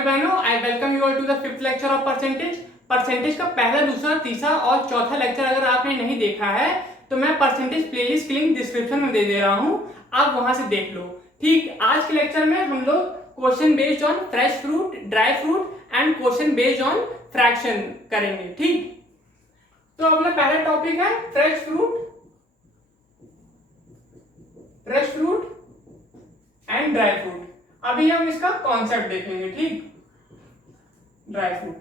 भाई बहनों, I welcome you all to the fifth lecture of percentage. Percentage का पहला, दूसरा, तीसरा और चौथा लेक्चर अगर आपने नहीं देखा है तो मैं परसेंटेज प्लेलिस्ट की लिंक डिस्क्रिप्शन में दे दे रहा हूं, आप वहां से देख लो। ठीक, आज के लेक्चर में हम लोग question based on fresh fruit, dry fruit and question based on fraction करेंगे। ठीक, तो अपना पहला टॉपिक है fresh fruit and dry fruit. अभी हम इसका कॉन्सेप्ट देखेंगे। ठीक, ड्राई फ्रूट,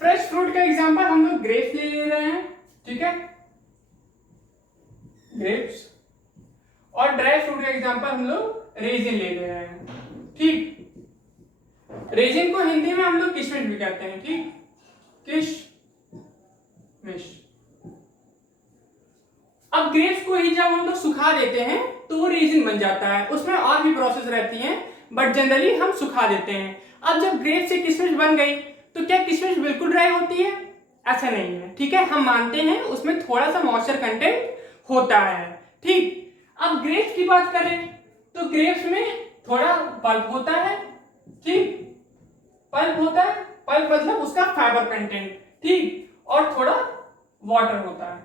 फ्रेश फ्रूट का एग्जांपल हम लोग ग्रेप्स ले रहे हैं। ठीक है, ग्रेप्स। और ड्राई फ्रूट का एग्जांपल हम लोग रेजिन ले रहे हैं। ठीक, रेजिन को हिंदी में हम लोग किशमिश भी कहते हैं। ठीक, किशमिश। अब ग्रेप्स को ही जब हम लोग सुखा देते हैं तो वो रेजिन बन जाता है, उसमें और भी प्रोसेस रहती हैं, बट जनरली हम सुखा देते हैं। अब जब ग्रेप से किशमिश बन गई तो क्या किशमिश बिल्कुल ड्राई होती है? ऐसा नहीं है। ठीक है, हम मानते हैं उसमें थोड़ा सा मॉइस्चर कंटेंट होता है। ठीक, अब ग्रेप्स की बात करें तो ग्रेप्स में थोड़ा पल्प होता है। ठीक, पल्प होता है, पल्प मतलब उसका फाइबर कंटेंट। ठीक, और थोड़ा वाटर होता है।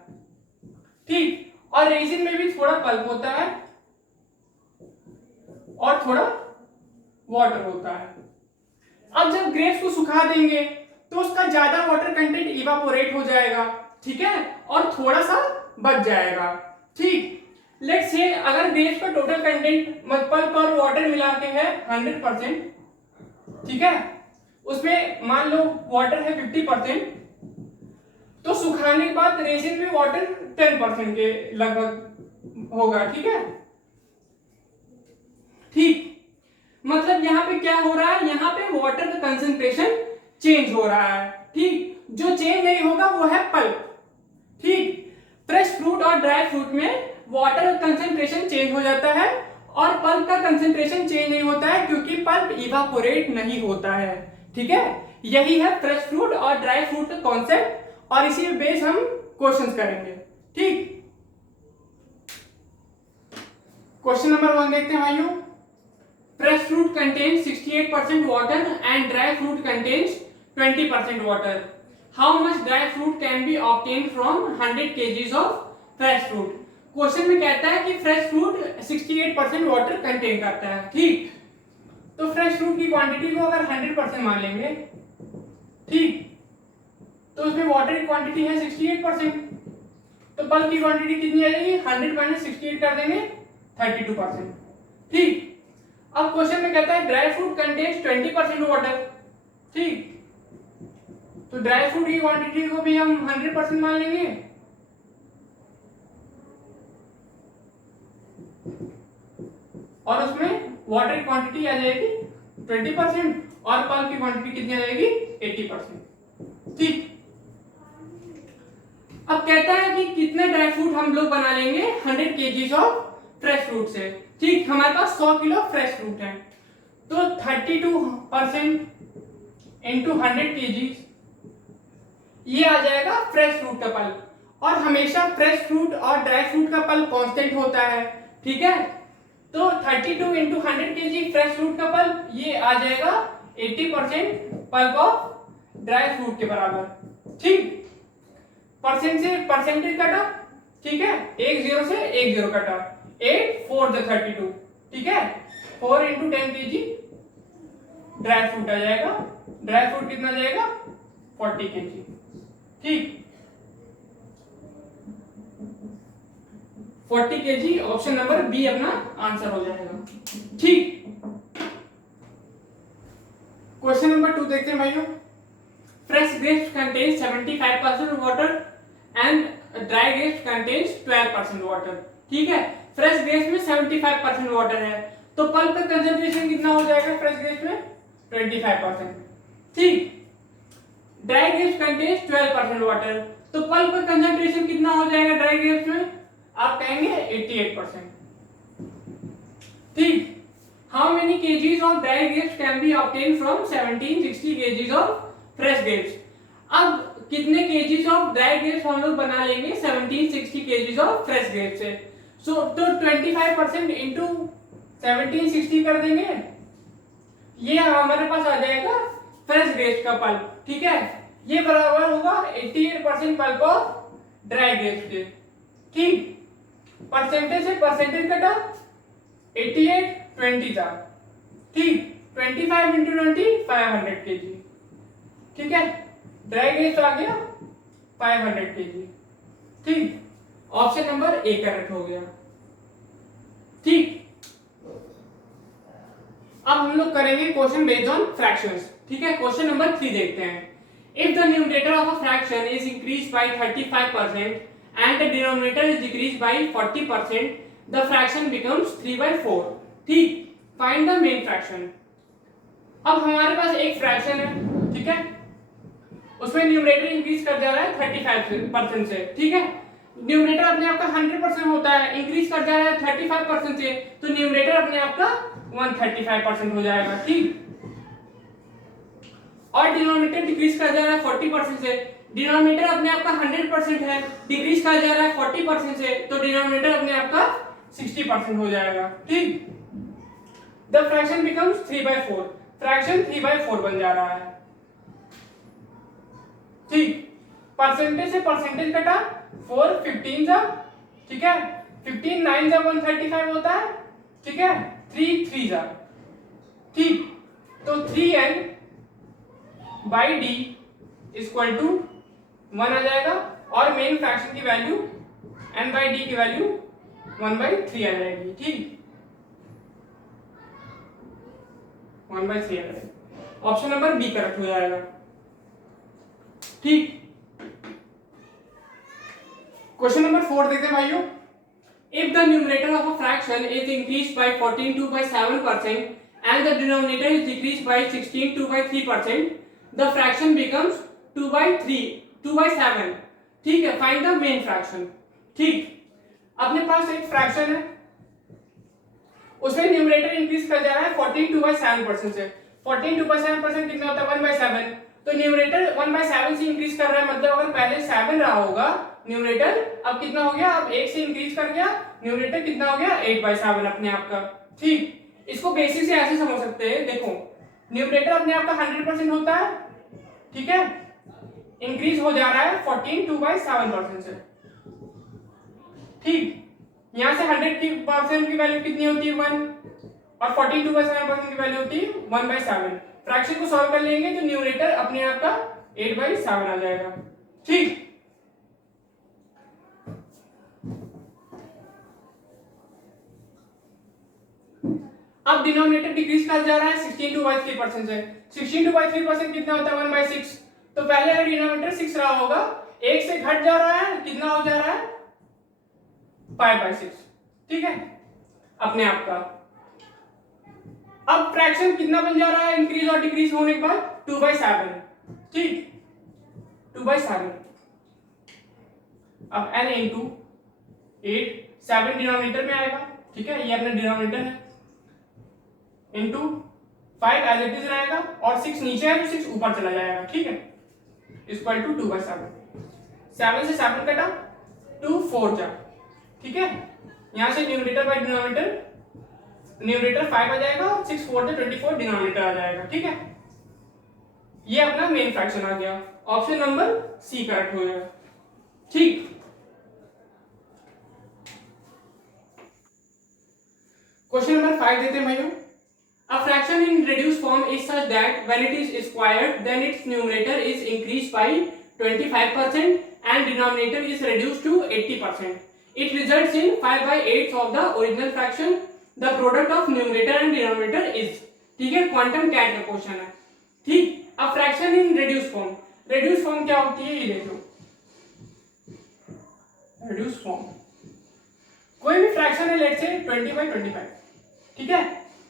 ठीक, और रेजिन में भी थोड़ा पल्प होता है और थोड़ा वाटर होता है। अब जब ग्रेप्स को सुखा देंगे तो उसका ज्यादा वाटर कंटेंट इवापोरेट हो जाएगा। ठीक है, और थोड़ा सा बच जाएगा। ठीक, लेट्स से अगर ग्रेप्स का टोटल कंटेंट पल्प और वाटर मिला के है 100%। ठीक है, उसमें मान लो वाटर है 50%, तो सुखाने के बाद रेजिन में वाटर 10% के लगभग होगा। ठीक है, ठीक, मतलब यहां पे क्या हो रहा है, यहां पे वाटर का कंसंट्रेशन चेंज हो रहा है। ठीक, जो चेंज नहीं होगा वो है पल्प। ठीक, फ्रेश फ्रूट और ड्राई फ्रूट में वाटर का कंसंट्रेशन चेंज हो जाता है और पल्प का कंसंट्रेशन चेंज नहीं होता है, क्योंकि पल्प इवापोरेट नहीं होता है। ठीक है, यही है फ्रेश फ्रूट और ड्राई फ्रूट का कॉन्सेप्ट, और इसी पे बेस हम क्वेश्चंस करेंगे। ठीक, क्वेश्चन नंबर 1 देखते हैं भाइयों। Fresh fruit contains 68% water and dry fruit contains 20% water. How much dry fruit can be obtained from 100 kg of fresh fruit. Question में कहता है कि फ्रेश फ्रूट 68% वाटर कंटेन करता है। ठीक, तो फ्रेश फ्रूट की क्वांटिटी को अगर 100% मान लेंगे, ठीक, तो उसमें वाटर की क्वांटिटी है 68%, तो पल्प की क्वांटिटी कितनी आ जाएगी? 100 माइनस 68 कर देंगे, 32%। ठीक, अब क्वेश्चन में कहता है ड्राई फ्रूट कंटेन्स 20% वाटर। ठीक, तो ड्राई फ्रूट की क्वांटिटी को भी हम 100% मान लेंगे, और उसमें वाटर की क्वांटिटी आ जाएगी 20% और पल्प की क्वांटिटी कितनी आ जाएगी? 80%। ठीक, अब कहता है कि कितने ड्राई फ्रूट हम लोग बना लेंगे 100 kg ऑफ फ्रेश फ्रूट से। ठीक, हमारे पास 100 किलो फ्रेश फ्रूट है, तो 32% इंटू 100 kg, ये आ जाएगा फ्रेश फ्रूट का पल्प। और हमेशा फ्रेश फ्रूट और ड्राई फ्रूट का पल्प कांस्टेंट होता है। ठीक है, तो 32 इंटू 100 kg फ्रेश फ्रूट का पल्प, ये आ जाएगा 80% पल्प ऑफ ड्राई फ्रूट के बराबर। ठीक, परसेंट से परसेंटेज कटा। ठीक है, एक जीरो से एक जीरो कटा, 8 4 32। ठीक है, 4 इंटू 10 kg ड्राई फ्रूट आ जाएगा। ड्राई फ्रूट कितना जाएगा? 40 kg। ठीक, 40 kg, ऑप्शन नंबर बी अपना आंसर हो जाएगा। ठीक, क्वेश्चन नंबर 2 देखते हैं भाइयों। Fresh grapes contains 75% water and dry grapes contains 12% water. ठीक है, फ्रेश ग्रेप्स में 75% वाटर है, तो पल्प का कंसंट्रेशन कितना हो जाएगा फ्रेश ग्रेप्स में? 25%। ठीक, ड्राई ग्रेप्स कंटेन्स 12% वाटर, तो पल्प का कंसंट्रेशन कितना हो जाएगा ड्राई ग्रेप्स में? आप कहेंगे 88%। ठीक, how many kgs of dry grapes can be obtained from 1760 kgs of fresh grapes. अब कितने kgs ऑफ ड्राई ग्रेप्स हम लोग बना लेंगे 1760 kgs ऑफ फ्रेश ग्रेप्स से? सो तो 25% इंटू 1760 कर देंगे, ये हमारे पास आ जाएगा फ्रेश ग्रेप्स का पल्प, ठीक है। ये बराबर होगा 88% पल्प ऑफ ड्राई ग्रेप्स के, ठीक। परसेंटेज से परसेंटेज कटा, 88 20 था, ठीक। 25 इंटू 20 500 kg, ठीक है। ड्राई ग्रेप्स आ गया 500 kg, ठीक। ऑप्शन नंबर ए करेक्ट हो गया, ठीक। अब हम लोग करेंगे क्वेश्चन बेस्ड ऑन फ्रैक्शंस, ठीक है। क्वेश्चन नंबर 3 देखते हैं। If the numerator of a fraction is increase by 35% and the denominator is decrease by 40%, the fraction becomes 3/4, ठीक। Find the main fraction. अब हमारे पास एक फ्रैक्शन है, ठीक है, उसमें न्यूमरेटर इंक्रीज कर जा रहा है 35% से, ठीक है। न्यूमरेटर अपने आप का 100% होता है, इंक्रीज कर जा रहा है 35% से, तो न्यूमरेटर अपने आप का 135% हो जाएगा, ठीक। और डिनोमिनेटर डिक्रीज कर जा रहा है 40% से, डिनोमिनेटर अपने आप का 100% है, डिक्रीज कर जा रहा है 40% से, तो डिनोमिनेटर अपने आप का 60% हो जाएगा, ठीक। द फ्रैक्शन बिकम्स 3/4, फ्रैक्शन 3/4 बन जा रहा है, ठीक। परसेंटेज से परसेंटेज कटा, 4 15 जा, ठीक है। 15 9 जा 135 होता है, ठीक है। 3 3 जा, ठीक। तो 3n by D equal to 1 आ जाएगा, और मेन फ्रैक्शन की वैल्यू n बाई डी की वैल्यू 1/3 आ जाएगी, ठीक। 1/3 आ जाएगी। ऑप्शन नंबर बी करेक्ट हो जाएगा, ठीक। क्वेश्चन नंबर 4 देखते हैं भाइयों। If the numerator of a fraction is increased by 14/7% and the denominator is decreased bye 16/3%, the fraction becomes 2/7, ठीक है। फाइंड द मेन फ्रैक्शन, ठीक। अपने पास एक फ्रैक्शन है, उसमें न्यूमरेटर इंक्रीज कर जा रहा है 14/7% से। 14/7% कितना होता है 1/7, तो न्यूमरेटर 1/7 से इंक्रीज कर रहा है, मतलब अगर पहले 7 रहा होगा न्यूमरेटर, अब कितना हो गया, अब 1 से इंक्रीज कर गया, न्यूमरेटर कितना हो गया 8/7 अपने आप का, ठीक। इसको बेसिक से ऐसे समझ सकते हैं, देखो न्यूमरेटर अपने आप का 100% होता है, ठीक है, इंक्रीज हो जा रहा है 14/7% से, ठीक। यहां से 100% की वैल्यू कितनी होती है 1, और 42/7% की वैल्यू होती है 1/7। फ्रैक्शन को सॉल्व कर लेंगे तो न्यूमरेटर अपने आप का 8/7 आ जाएगा, ठीक। अब डिनोमिनेटर डिक्रीज कर जा रहा है 16/3% से। 16/3% कितना होता है 1/6, तो पहले डिनोमिनेटर 6 रहा होगा, 1 से घट जा रहा है, कितना हो जा रहा है 5/6, ठीक है, अपने आप का। अब फ्रैक्शन कितना बन जा रहा है इंक्रीज और डिक्रीज होने के बाद 2/7, ठीक। 2/7। अब n इंटू 8, 7 डिनोमिनेटर में आएगा, ठीक है, ये अपना डिनोमिनेटर है, इंटू 5 एज इट इज रहेगा, और 6 नीचे है तो 6 ऊपर चला जाएगा, ठीक है, इक्वल टू 2/7। 7 से 7 कटा, 2 4 जा, ठीक है। यहां से न्यूमरेटर बाय डिनोमिनेटर, न्यूमरेटर 5 आ जाएगा, 6 4 से 24 डिनोमिनेटर आ जाएगा, ठीक है। ये अपना मेन फ्रैक्शन आ गया, ऑप्शन नंबर सी करेक्ट हो गया, ठीक। क्वेश्चन नंबर 5 देते हैं भाइयों। A fraction in reduced form is such that when it is squared, then its numerator is increased by 25% and denominator is reduced to 80%. It results in 5/8 of the original fraction. The product of numerator and denominator is, ठीक है, quantum cat का question है, ठीक। अब fraction in reduce form, reduce form क्या होती है ये देख लो। रिड्यूस फॉर्म कोई भी फ्रैक्शन है, लेट्स से 20/25, ठीक है,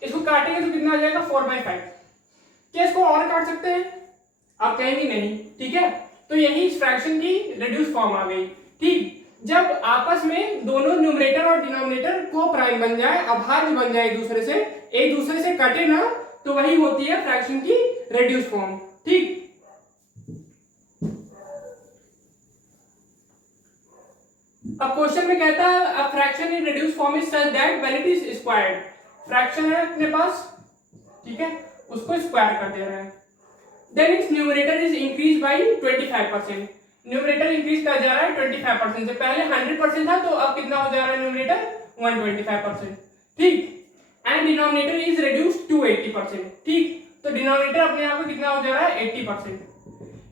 इसको काटेंगे तो कितना आ जाएगा 4/5। क्या इसको और काट सकते हैं, आप कहेंगे नहीं, ठीक है। तो यही इस फ्रैक्शन की रिड्यूस फॉर्म आ गई, ठीक। जब आपस में दोनों न्यूमरेटर और डिनोमिनेटर को प्राइम बन जाए, अभाज्य बन जाए एक दूसरे से कटे ना, तो वही होती है फ्रैक्शन की रिड्यूस फॉर्म, ठीक। अब क्वेश्चन में कहता है a fraction in reduce form is such that when it is squared, fraction है अपने पास, ठीक है, उसको स्क्वायर कर दे रहे हैं। Then its numerator is increase by 25%। Numerator increase कर जा रहा है 25% से, पहले 100% था तो अब कितना हो जा रहा है न्यूमरेटर 125%, ठीक। And denominator is reduced to 80%, ठीक। तो डिनोमिनेटर अपने आप में कितना हो जा रहा है 80%।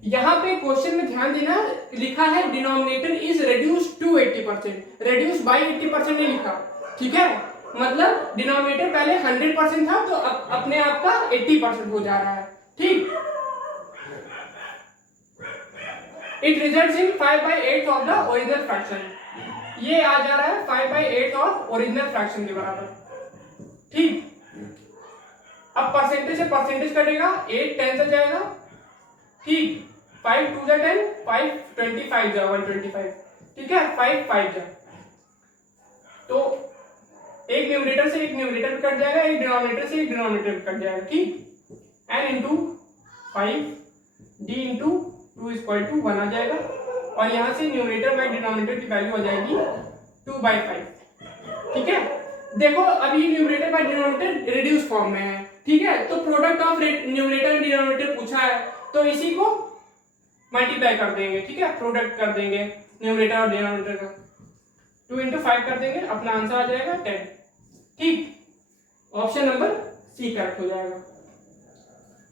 यहाँ पे क्वेश्चन में ध्यान देना, लिखा है denominator is reduced to 80%, reduce by 80% नहीं लिखा, ठीक है। मतलब डिनोमिनेटर पहले 100% था तो अब अपने आप का 80% हो जा रहा है, ठीक। It results in 5/8 of the original fraction, ये आ जा रहा है 5/8 ऑफ ओरिजिनल फ्रैक्शन के बराबर, ठीक। अब परसेंटेज से परसेंटेज कटेगा, 8 10 से जाएगा, ठीक। 5 2 जा 10, 5 25 जा 125, ठीक है, 5 5 जा, तो एक न्यूमरेटर से एक न्यूमरेटर कट जाएगा, एक डिनोमिनेटर से एक डिनोमिनेटर कट जाएगा, ठीक। n into 5 d into 2 equal to 1 आ जाएगा, और यहां से न्यूमरेटर बाई डिनोमिनेटर की वैल्यू आ जाएगी 2/5, ठीक है। देखो अब ये numerator by denominator reduce form में है, ठीक है। तो प्रोडक्ट ऑफ न्यूमरेटर डिनोमिनेटर पूछा है तो इसी को मल्टीप्लाई कर देंगे, ठीक है, प्रोडक्ट कर देंगे न्यूमरेटर और डिनोमिनेटर का, 2 इंटू 5 कर देंगे, अपना आंसर आ जाएगा 10, ठीक। ऑप्शन नंबर सी करेक्ट हो जाएगा।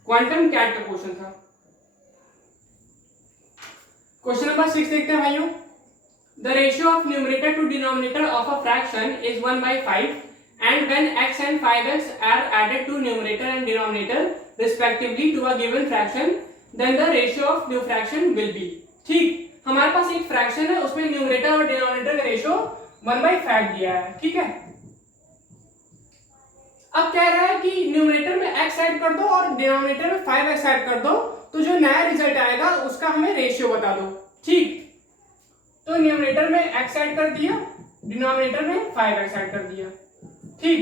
क्वांटम कैट का क्वेश्चन था। क्वेश्चन नंबर 6 देखते हैं भाइयों। The ratio of numerator to denominator of a fraction is 1/5, and when x and 5x are added to numerator and denominator respectively to a given fraction, then the ratio of new fraction will be, ठीक। हमारे पास एक fraction है, उसमें numerator और denominator का ratio 1/5 दिया है, ठीक है। अब कह रहा है कि न्यूमरेटर में x ऐड कर दो और डिनोमिनेटर में 5x ऐड कर दो, तो जो नया रिजल्ट आएगा उसका हमें रेशियो बता दो, ठीक। तो न्यूमरेटर में x ऐड कर दिया, डिनोमिनेटर में 5x ऐड कर दिया, ठीक।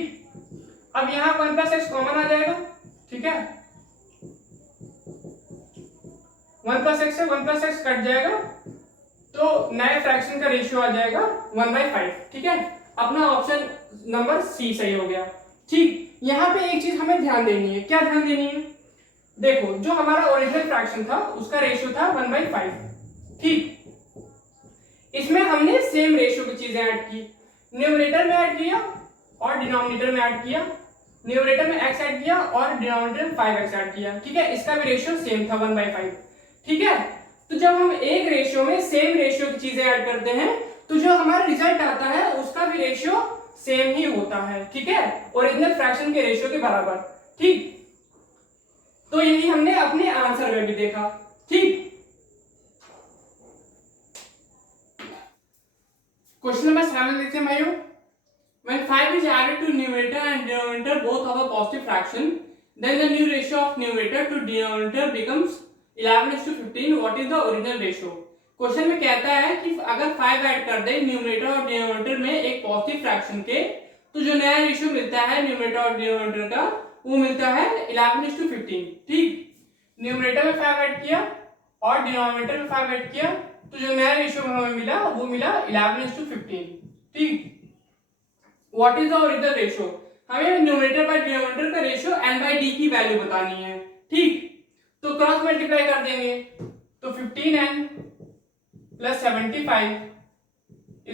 अब यहां 1+x कॉमन आ जाएगा, ठीक है, 1+x से 1+x कट जाएगा, तो नए फ्रैक्शन का रेशियो आ जाएगा 1/5, ठीक है। अपना ऑप्शन नंबर सी सही हो गया, ठीक। यहाँ पे एक चीज हमें ध्यान देनी है, क्या ध्यान देनी है, देखो जो हमारा ओरिजिनल फ्रैक्शन था उसका रेशियो था 1/5, ठीक। इसमें हमने सेम रेशियो की चीजें ऐड की, न्यूमरेटर में ऐड किया और डिनोमिनेटर में ऐड किया, न्यूमरेटर में x ऐड किया और डिनोमिनेटर में 5x ऐड किया, ठीक है। इसका भी रेशियो सेम था 1/5, ठीक है। तो जब हम एक रेशियो में सेम रेशियो की चीजें ऐड करते हैं तो जो हमारा रिजल्ट आता है उसका भी रेशियो सेम ही होता है, ठीक है, ओरिजिनल फ्रैक्शन के रेशियो के बराबर, ठीक। तो यही हमने अपने आंसर में भी देखा, ठीक। क्वेश्चन नंबर 7 देखते हैं भाइयों। When 5 is added to numerator and denominator both of a positive fraction, then the new ratio of numerator to denominator becomes 11:15. What is the original ratio? Question में कहता है कि अगर 5 ऐड कर दे न्यूमरेटर और डिनोमिनेटर में एक पॉजिटिव फ्रैक्शन के, तो जो नया रेशियो मिलता है न्यूमरेटर और डिनोमिनेटर का वो मिलता है 11:15, ठीक। न्यूमरेटर में 5 ऐड किया और डिनोमिनेटर में 5 ऐड किया, तो जो नया रेशियो हमें मिला वो मिला 11:15, ठीक। What is the original ratio, हमें न्यूमरेटर बाय डिनोमिनेटर का रेशियो n/d की वैल्यू बतानी है, ठीक। तो क्रॉस मल्टीप्लाई कर देंगे, तो 15n + 75 =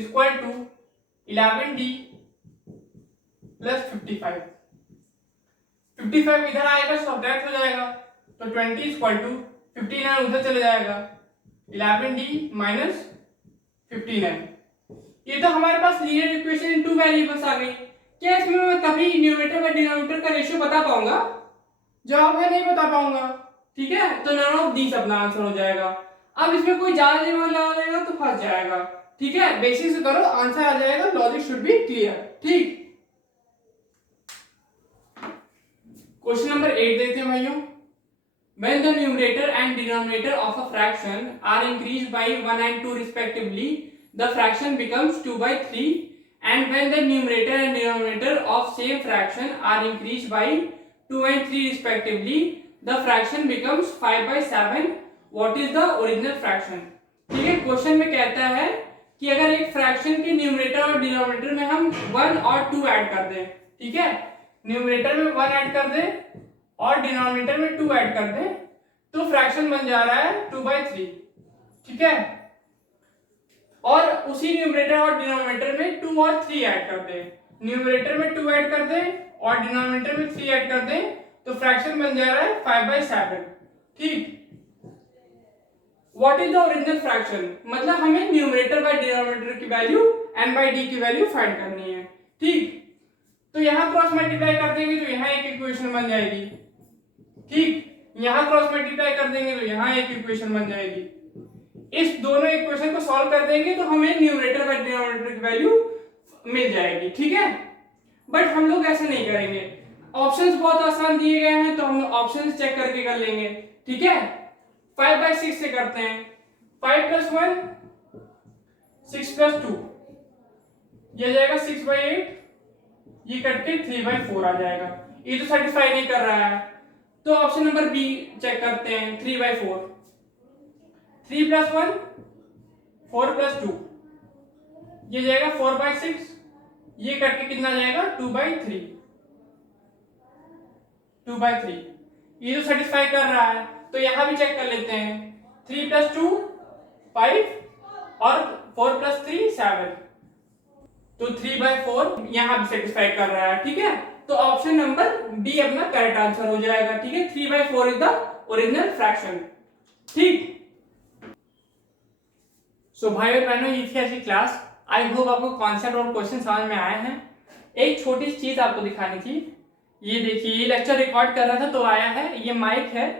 11d + 55। 55 इधर आएगा सब्ट्रैक्ट हो जाएगा, तो 20 = 15n उधर चले जाएगा, 11d - 15n। ये तो हमारे पास linear equation in two variables आ गई। क्या इसमें मैं कभी न्यूमरेटर और डिनोमिनेटर का रेशियो बता पाऊंगा? जवाब है नहीं बता पाऊंगा, ठीक है। तो नन ऑफ दीस अपना आंसर हो जाएगा। अब इसमें कोई ज्यादा दिमाग लगा देगा तो फंस जाएगा, ठीक है। बेसिक से करो, आंसर आ जाएगा, लॉजिक शुड बी क्लियर, ठीक। क्वेश्चन नंबर 8 देखते हैं भाइयों। When the numerator and denominator of a fraction are increased by 1 and 2 respectively, the fraction becomes 2/3, and when the numerator and denominator of same fraction are increased by 2 and 3 respectively, the fraction becomes 5/7. What is the original fraction? ठीक है, question में कहता है कि अगर एक fraction के numerator और डिनोमिनेटर में हम 1 और 2 ऐड कर दें, ठीक है, न्यूमरेटर में 1 ऐड कर दे और डिनोमिनेटर में 2 ऐड कर दे तो फ्रैक्शन बन जा रहा है 2/3। ठीक है, और उसी न्यूमरेटर और डिनोमिनेटर में 2 और 3 ऐड कर दे, न्यूमरेटर में 2 ऐड कर दे और डिनोमिनेटर में 3 ऐड कर दे तो फ्रैक्शन बन जा रहा है 5/7। ठीक, what is the original fraction, मतलब हमें न्यूमरेटर बाय डिनोमिनेटर की वैल्यू n/d की वैल्यू फाइंड करनी है। ठीक, तो यहां क्रॉस मल्टीप्लाई कर देंगे तो यहां एक इक्वेशन बन जाएगी। ठीक, यहां क्रॉस मल्टीप्लाई कर देंगे तो यहां एक इक्वेशन बन जाएगी। इस दोनों इक्वेशन को सॉल्व कर देंगे तो हमें न्यूमरेटर बाय डिनोमिनेटर की वैल्यू मिल जाएगी। ठीक है, बट हम लोग ऐसा नहीं करेंगे, ऑप्शंस बहुत आसान दिए गए हैं तो हम ऑप्शंस चेक करके कर लेंगे। ठीक है, 5/6 से करते हैं, 5 + 1 6 + 2 ये जाएगा 6/8, ये कट के 3/4 आ जाएगा। ये तो सेटिस्फाई नहीं कर रहा है तो ऑप्शन नंबर बी चेक करते हैं, 3/4। 3 + 1 4 + 2 ये जाएगा 4/6, ये कट के कितना जाएगा 2/3। 2/3 ये तो सेटिस्फाई कर रहा है तो यहां भी चेक कर लेते हैं, 3 + 2 5 और 4 + 3 7, तो 3/4 यहां भी सेटिस्फाई कर रहा है। ठीक है, तो ऑप्शन नंबर बी अपना करेक्ट आंसर हो जाएगा। ठीक है, 3/4 इज द ओरिजिनल फ्रैक्शन। ठीक, सो भाई और बहनों ये थी ऐसी क्लास, आई होप आपको कॉन्सेप्ट और क्वेश्चन समझ में आए हैं। एक छोटी सी चीज आपको दिखानी थी, ये देखिए, ये लेक्चर रिकॉर्ड कर रहा था तो आया है, ये माइक है।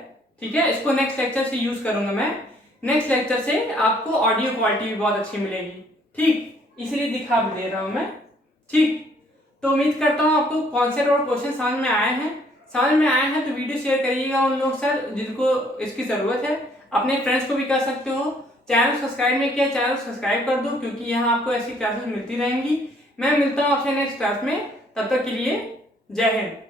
ठीक है, इसको नेक्स्ट लेक्चर से यूज करूंगा मैं, नेक्स्ट लेक्चर से आपको ऑडियो क्वालिटी भी बहुत अच्छी मिलेगी। ठीक, इसलिए दिखा भी दे रहा हूं मैं। ठीक, तो उम्मीद करता हूँ आपको कॉन्सेप्ट और क्वेश्चन समझ में आए हैं। समझ में आए हैं तो वीडियो शेयर करिएगा उन लोग सर जिनको इसकी जरूरत है, अपने फ्रेंड्स को भी कर सकते हो। चैनल सब्सक्राइब नहीं किया, चैनल सब्सक्राइब कर दो क्योंकि यहाँ आपको ऐसी क्लासेस मिलती रहेंगी। मैं मिलता हूँ आपसे नेक्स्ट क्लास में, तब तक के लिए जय हिंद।